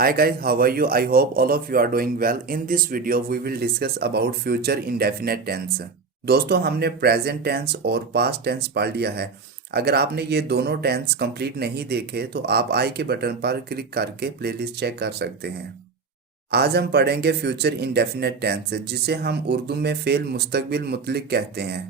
Hi guys, how are you? I hope all of you are doing well. In this video, we will discuss about future indefinite tense. दोस्तों हमने present tense और past tense पढ़ लिया है। अगर आपने ये दोनों टेंस कंप्लीट नहीं देखे तो आप आई के बटन पर क्लिक करके प्लेलिस्ट चेक कर सकते हैं। आज हम पढ़ेंगे फ्यूचर इंडेफिनेट टेंस, जिसे हम उर्दू में फेल मुस्तकबिल मुतलिक कहते हैं।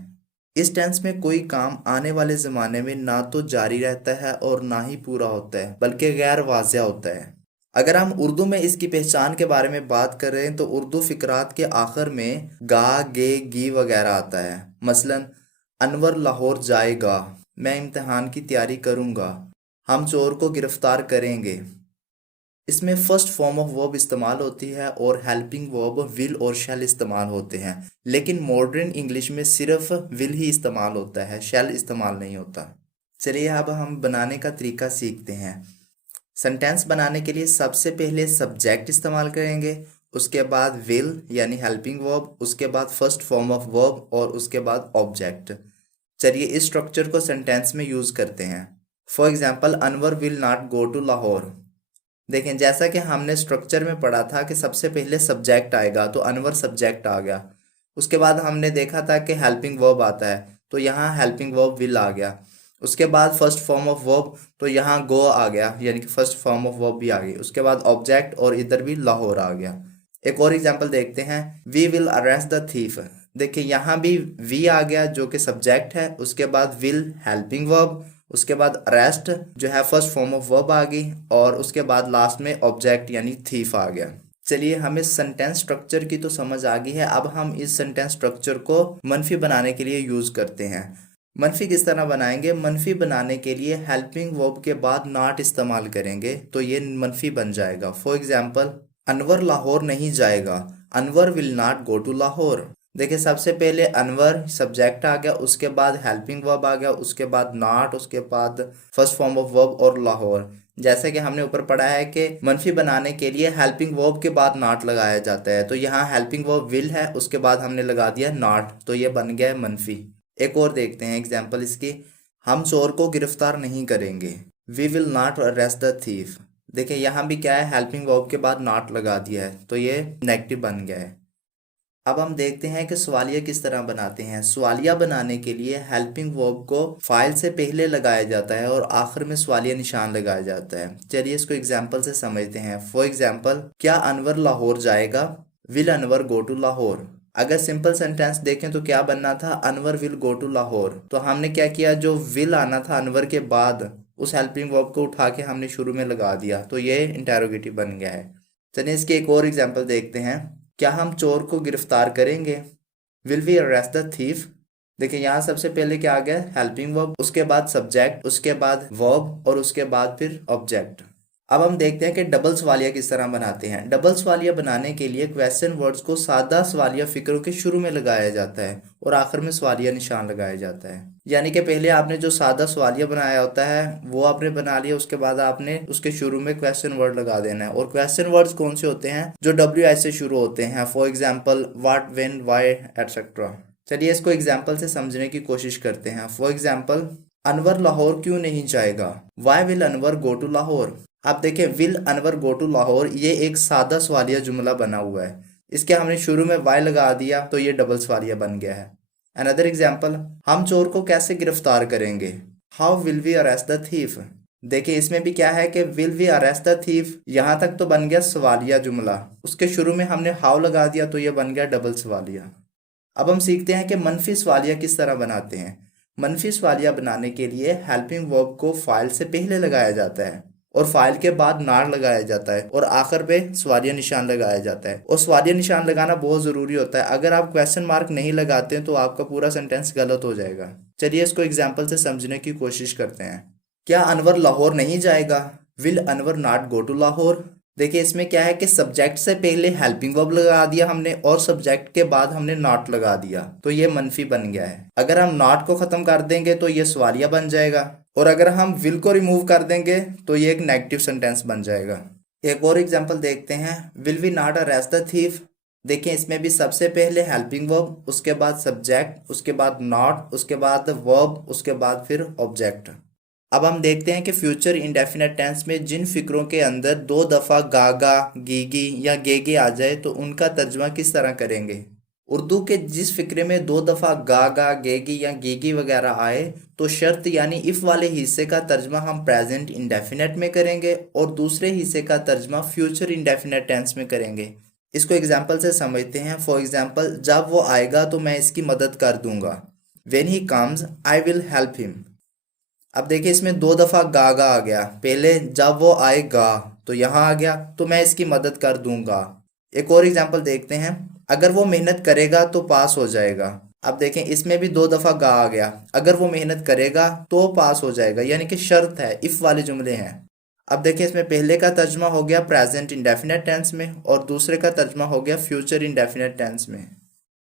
इस टेंस में कोई काम आने वाले ज़माने में ना तो जारी रहता है और ना ही पूरा होता है, बल्कि गैर वाज़िया होता है। अगर हम उर्दू में इसकी पहचान के बारे में बात करें तो उर्दू फिकरात के आखिर में गा, गे, गी वगैरह आता है। मसलन अनवर लाहौर जाएगा, मैं इम्तिहान की तैयारी करूँगा, हम चोर को गिरफ्तार करेंगे। इसमें फर्स्ट फॉर्म ऑफ वर्ब इस्तेमाल होती है और हेल्पिंग वर्ब विल और शैल इस्तेमाल होते हैं। लेकिन मॉडर्न इंग्लिश में सिर्फ विल ही इस्तेमाल होता है, शैल इस्तेमाल नहीं होता। चलिए अब हम बनाने का तरीका सीखते हैं। सेंटेंस बनाने के लिए सबसे पहले सब्जेक्ट इस्तेमाल करेंगे, उसके बाद विल यानी हेल्पिंग वर्ब, उसके बाद फर्स्ट फॉर्म ऑफ वर्ब और उसके बाद ऑब्जेक्ट। चलिए इस स्ट्रक्चर को सेंटेंस में यूज़ करते हैं। For example Anwar will not go to Lahore. देखें जैसा कि हमने स्ट्रक्चर में पढ़ा था कि सबसे पहले सब्जेक्ट आएगा, तो अनवर सब्जेक्ट आ गया। उसके बाद हमने देखा था कि हेल्पिंग वर्ब आता है, तो यहाँ हेल्पिंग वर्ब विल आ गया। उसके बाद फर्स्ट फॉर्म ऑफ वर्ब, तो यहाँ गो आ गया, यानी कि फर्स्ट फॉर्म ऑफ वर्ब भी आ गई। उसके बाद ऑब्जेक्ट और इधर भी लाहौर आ गया। एक और एग्जांपल देखते हैं, we will arrest the thief. देखिए यहाँ भी वी आ गया जो कि सब्जेक्ट है, उसके बाद विल हेल्पिंग वर्ब, उसके बाद अरेस्ट जो है फर्स्ट फॉर्म ऑफ वर्ब आ गई, और उसके बाद लास्ट में ऑब्जेक्ट यानी थीफ आ गया। चलिए हमें सेंटेंस स्ट्रक्चर की तो समझ आ गई है, अब हम इस सेंटेंस स्ट्रक्चर को मनफी बनाने के लिए यूज़ करते हैं। मनफी किस तरह बनाएंगे? मनफी बनाने के लिए हेल्पिंग वर्ब के बाद नॉट इस्तेमाल करेंगे तो ये मनफी बन जाएगा। फॉर एग्जाम्पल अनवर लाहौर नहीं जाएगा, Anwar will not go to Lahore. देखिए सबसे पहले अनवर सब्जेक्ट आ गया, उसके बाद हेल्पिंग वर्ब आ गया, उसके बाद नॉट, उसके बाद फर्स्ट फॉर्म ऑफ वर्ब और लाहौर। जैसे कि हमने ऊपर पढ़ा है कि मनफी बनाने के लिए हेल्पिंग वर्ब के बाद नॉट लगाया जाता है, तो यहाँ हेल्पिंग वर्ब विल है, उसके बाद हमने लगा दिया नॉट, तो ये बन गया मनफी। एक और देखते हैं एग्जाम्पल इसकी, हम चोर को गिरफ्तार नहीं करेंगे, we will not arrest the thief. देखिए यहाँ भी क्या है, हेल्पिंग वर्ब के बाद नॉट लगा दिया है, तो ये नेगेटिव बन गया है। अब हम देखते हैं कि सवालिया किस तरह बनाते हैं। सवालिया बनाने के लिए हेल्पिंग वर्ब को फाइल से पहले लगाया जाता है और आखिर में सवालिया निशान लगाया जाता है। चलिए इसको एग्जाम्पल से समझते हैं। फॉर एग्जाम्पल, क्या अनवर लाहौर जाएगा, will Anwar go to Lahore. अगर सिंपल सेंटेंस देखें तो क्या बनना था, Anwar will go to Lahore. तो हमने क्या किया, जो विल आना था अनवर के बाद, उस हेल्पिंग वर्ब को उठा के हमने शुरू में लगा दिया, तो ये इंटेरोगेटिव बन गया है। चलिए इसके एक और एग्जाम्पल देखते हैं, क्या हम चोर को गिरफ्तार करेंगे, will we arrest the thief. देखिए यहाँ सबसे पहले क्या आ गया, हेल्पिंग वर्ब, उसके बाद सब्जेक्ट, उसके बाद वर्ब और उसके बाद फिर ऑब्जेक्ट। अब हम देखते हैं कि डबल सवालिया किस तरह बनाते हैं। डबल सवालिया बनाने के लिए क्वेश्चन वर्ड्स को सादा सवालिया फिक्रों के शुरू में लगाया जाता है और आखिर में सवालिया निशान लगाया जाता है। यानी कि पहले आपने जो सादा सवालिया बनाया होता है वो आपने बना लिया, उसके बाद आपने उसके शुरू में क्वेश्चन वर्ड लगा देना है। और क्वेश्चन वर्ड्स कौन से होते हैं, जो WI से शुरू होते हैं। For example what, when, why etcetera. चलिए इसको एग्जाम्पल से समझने की कोशिश करते हैं। फॉर एग्जाम्पल, अनवर लाहौर क्यों नहीं जाएगा, why will Anwar go to Lahore. आप देखें will Anwar go to Lahore, ये एक सादा सवालिया जुमला बना हुआ है, इसके हमने शुरू में वाई लगा दिया तो ये डबल सवालिया बन गया है। अनदर एग्जाम्पल, हम चोर को कैसे गिरफ्तार करेंगे, how will we arrest the thief. देखिए इसमें भी क्या है कि will we arrest the thief, यहाँ तक तो बन गया सवालिया जुमला, उसके शुरू में हमने हाउ लगा दिया तो ये बन गया डबल सवालिया। अब हम सीखते हैं कि मनफी सवालिया किस तरह बनाते हैं। मनफी सवालिया बनाने के लिए हेल्पिंग वर्ब को फाइल से पहले लगाया जाता है और फाइल के बाद नार लगाया जाता है और आखिर पे सवालिया निशान लगाया जाता है। और सवालिया निशान लगाना बहुत ज़रूरी होता है, अगर आप क्वेश्चन मार्क नहीं लगाते हैं तो आपका पूरा सेंटेंस गलत हो जाएगा। चलिए इसको एग्जाम्पल से समझने की कोशिश करते हैं। क्या अनवर लाहौर नहीं जाएगा, will Anwar not go to Lahore. देखिए इसमें क्या है कि सब्जेक्ट से पहले हेल्पिंग वर्ब लगा दिया हमने और सब्जेक्ट के बाद हमने नॉट लगा दिया, तो ये मनफी बन गया है। अगर हम नॉट को खत्म कर देंगे तो ये सवालिया बन जाएगा, और अगर हम विल को रिमूव कर देंगे तो ये एक नेगेटिव सेंटेंस बन जाएगा। एक और एग्जांपल देखते हैं, will we not arrest the thief. देखिए इसमें भी सबसे पहले हेल्पिंग वर्ब, उसके बाद सब्जेक्ट, उसके बाद नॉट, उसके बाद वर्ब, उसके बाद फिर ऑब्जेक्ट। अब हम देखते हैं कि फ्यूचर इंडेफिनेट टेंस में जिन फिक्रों के अंदर 2 दफ़ा गागा, गीगी या गेगे आ जाए तो उनका तर्जमा किस तरह करेंगे। उर्दू के जिस फिक्रे में 2 दफ़ा गागा, गेगी या गीगी वगैरह आए तो शर्त यानी इफ़ वाले हिस्से का तर्जमा हम प्रेजेंट इंडेफिनेट में करेंगे और दूसरे हिस्से का तर्जमा फ्यूचर इंडेफिनेट टेंस में करेंगे। इसको एग्जाम्पल से समझते हैं। फॉर एग्जाम्पल, जब वो आएगा तो मैं इसकी मदद कर दूंगा। When he comes I will help him. अब देखिए इसमें 2 दफ़ा गागा आ गया। पहले जब वो आएगा तो यहाँ आ गया तो मैं इसकी मदद कर दूंगा। एक और एग्जाम्पल देखते हैं। अगर वो मेहनत करेगा तो पास हो जाएगा। अब देखें इसमें भी 2 दफ़ा गा आ गया। अगर वो मेहनत करेगा तो पास हो जाएगा, यानी कि शर्त है, इफ़ वाले जुमले हैं। अब देखिए इसमें पहले का तर्जमा हो गया प्रेजेंट इंडेफिनेट टेंस में और दूसरे का तर्जमा हो गया फ्यूचर इंडेफिनेट टेंस में।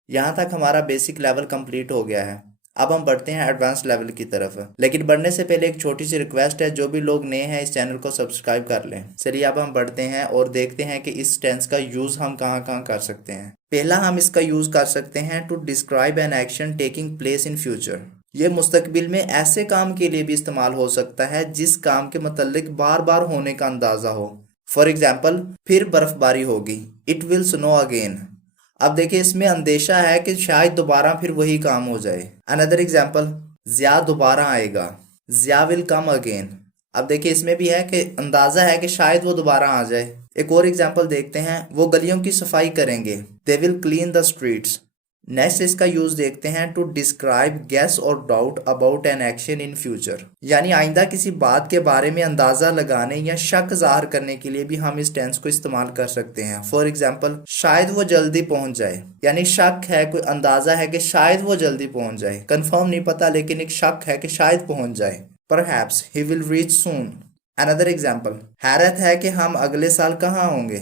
यहाँ तक हमारा बेसिक लेवल कंप्लीट हो गया है। अब हम बढ़ते हैं एडवांस लेवल की तरफ, लेकिन बढ़ने से पहले एक छोटी सी रिक्वेस्ट है, जो भी लोग नए हैं इस चैनल को सब्सक्राइब कर लें। चलिए अब हम बढ़ते हैं और देखते हैं कि इस टेंस का यूज़ हम कहाँ कहाँ कर सकते हैं। पहला हम इसका यूज़ कर सकते हैं to describe an action taking place in future. ये मुस्तकबिल में ऐसे काम के लिए भी इस्तेमाल हो सकता है जिस काम के मतलब बार बार होने का अंदाज़ा हो। फॉर एग्जाम्पल, फिर बर्फबारी होगी, इट विल स्नो अगेन। अब देखिए इसमें अंदेशा है कि शायद दोबारा फिर वही काम हो जाए। अनदर एग्जाम्पल, ज़िया दोबारा आएगा, ज़िया विल कम अगेन। अब देखिए इसमें भी है कि अंदाज़ा है कि शायद वो दोबारा आ जाए। एक और एग्जाम्पल देखते हैं, वो गलियों की सफाई करेंगे, they will clean the streets. Next इसका यूज देखते हैं टू डिस्क्राइब गेस और doubt about an action in future, यानी आइंदा किसी बात के बारे में अंदाजा लगाने या शक जाहिर करने के लिए भी हम इस टेंस को इस्तेमाल कर सकते हैं। फॉर एग्जाम्पल, शायद वो जल्दी पहुंच जाए, यानी शक है, कोई अंदाजा है कि शायद वो जल्दी पहुंच जाए, कंफर्म नहीं पता लेकिन एक शक है कि शायद पहुंच जाए। Perhaps he will reach soon. Another example, हैरत है कि हम अगले साल कहाँ होंगे,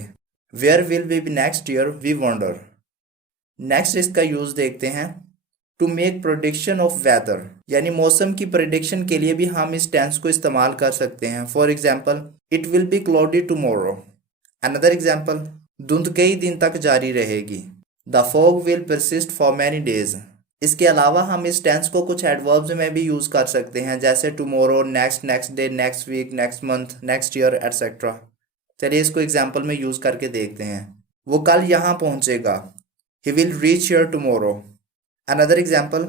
where will we be next year, we wonder. Next इसका यूज देखते हैं to make prediction of weather, यानी मौसम की प्रोडिक्शन के लिए भी हम इस टेंस को इस्तेमाल कर सकते हैं। For example, it will be cloudy tomorrow. Another example, धुंध कई दिन तक जारी रहेगी, the fog will persist for many days. इसके अलावा हम इस टेंस को कुछ एडवर्ब्स में भी यूज कर सकते हैं, जैसे tomorrow, next, next day, next week, next month, next year, etcetera. चलिए इसको एग्जाम्पल में यूज करके देखते हैं। वो कल यहाँ पहुंचेगा, He will reach here tomorrow. Another example,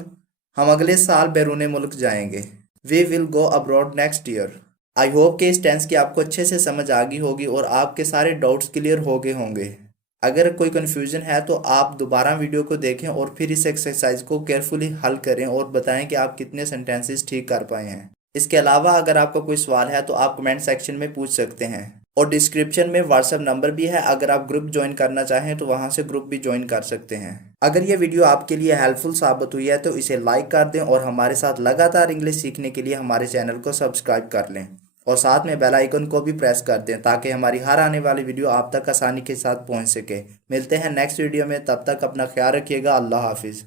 हम अगले साल बैरून मुल्क जाएंगे, We will go abroad next year. I hope कि इस टेंस की आपको अच्छे से समझ आ गई होगी और आपके सारे डाउट्स क्लियर हो गए होंगे। अगर कोई कन्फ्यूजन है तो आप दोबारा वीडियो को देखें और फिर इस एक्सरसाइज को केयरफुली हल करें और बताएं कि आप कितने सेंटेंसेस ठीक कर पाए हैं। इसके अलावा अगर आपका कोई सवाल है तो आप कमेंट सेक्शन में पूछ सकते हैं और डिस्क्रिप्शन में व्हाट्सएप नंबर भी है, अगर आप ग्रुप ज्वाइन करना चाहें तो वहां से ग्रुप भी ज्वाइन कर सकते हैं। अगर ये वीडियो आपके लिए हेल्पफुल साबित हुई है तो इसे लाइक कर दें और हमारे साथ लगातार इंग्लिश सीखने के लिए हमारे चैनल को सब्सक्राइब कर लें और साथ में बेल आइकन को भी प्रेस कर दें ताकि हमारी हर आने वाली वीडियो आप तक आसानी के साथ पहुंच सके। मिलते हैं नेक्स्ट वीडियो में, तब तक अपना ख्याल रखिएगा। अल्लाह हाफिज़।